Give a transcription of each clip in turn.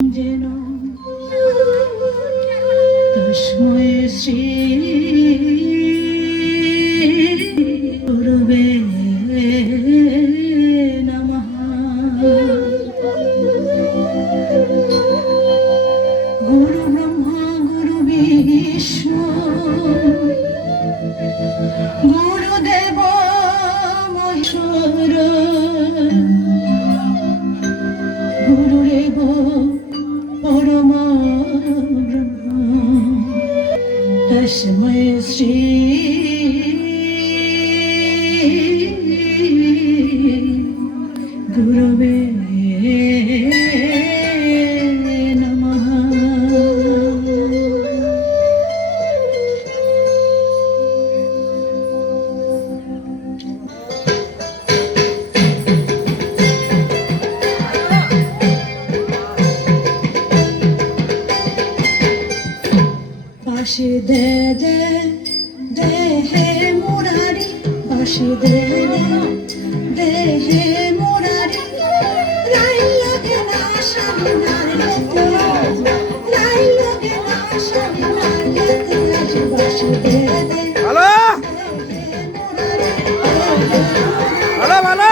যেন তস্মৈ শ্রী গুরুবে নমঃ। গুরু ব্রহ্মা গুরু বিষ্ণু গুরুদেব মহেশ্বর গুরুরেব পরম ব্রহ্ম তস্মৈ শ্রী গুরুবে নমঃ। বাঁশি দে দে দে হে মুরারি, বাঁশি দে দে দে হে মুরারি, লাই লাগে না স্বামী নার গেতে, লাই লাগে না স্বামী নার গেতে, বাঁশি দে দে ভালো ভালো ভালো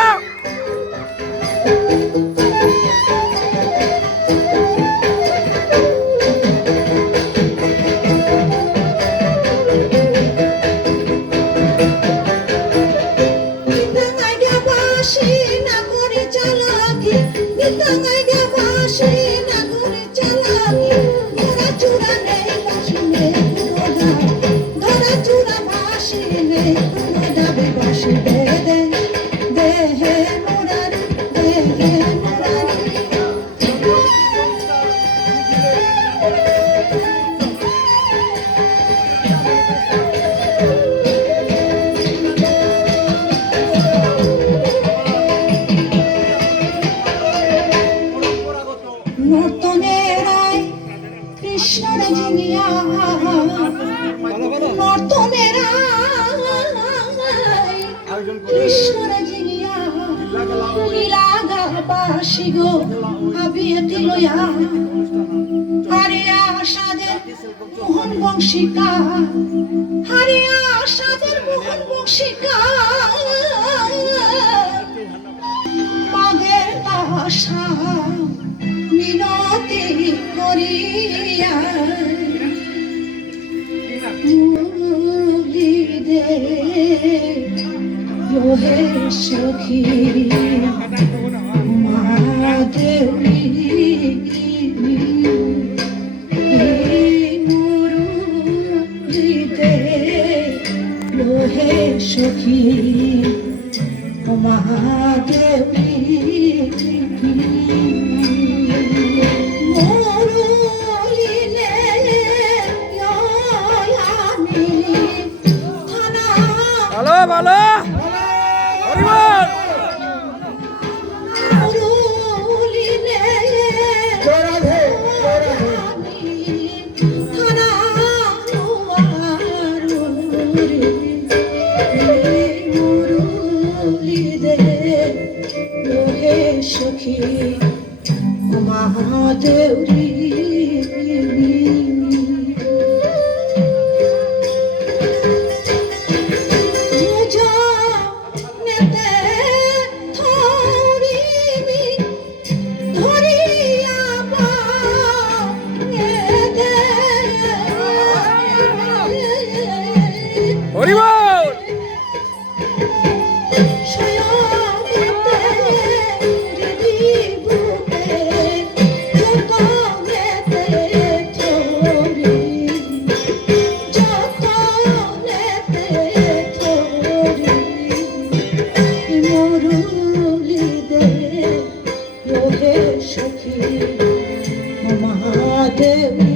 মোহন বংশিকা হারিয়া সাদের মোহন বংশিকা পাগের আশা মিনতি করিয়া মুলি দে হে সখী মা দেবী হে সখী মহাদেবী মরুলিলে ভালো ভালো হরিবল সখী মহাদেবী হরিবল সখী মহাদেবী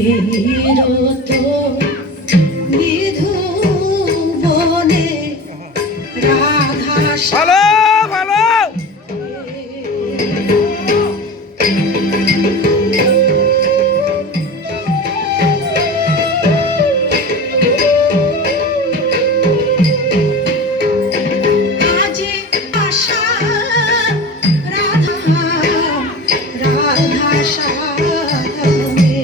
কেলিরত বিধুবনে রাধা ভালো ভালো আজি আশা রাধা রাধা সাধনে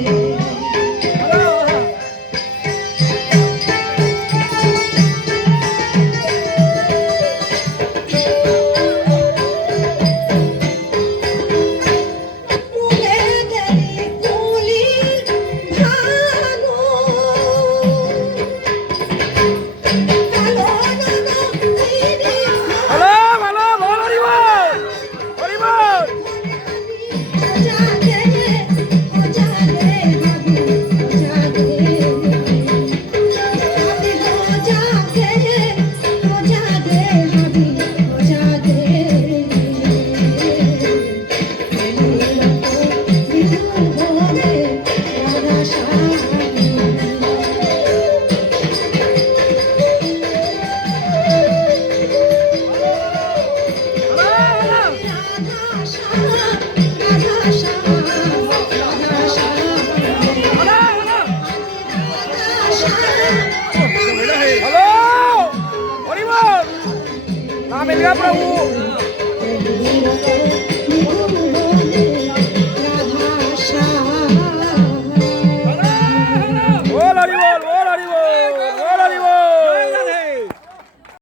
কুলে দেলি কুলির ভানু কালো নন দিদি ভালো ভালো বল হরিবল হরিবল জাগে ও জাগে হাবি জাগে হাবি ও জাগে হাবি ও জাগে বিধুবনে রাধা সাধনে हेलो हरिबल नाम मिल गया प्रभु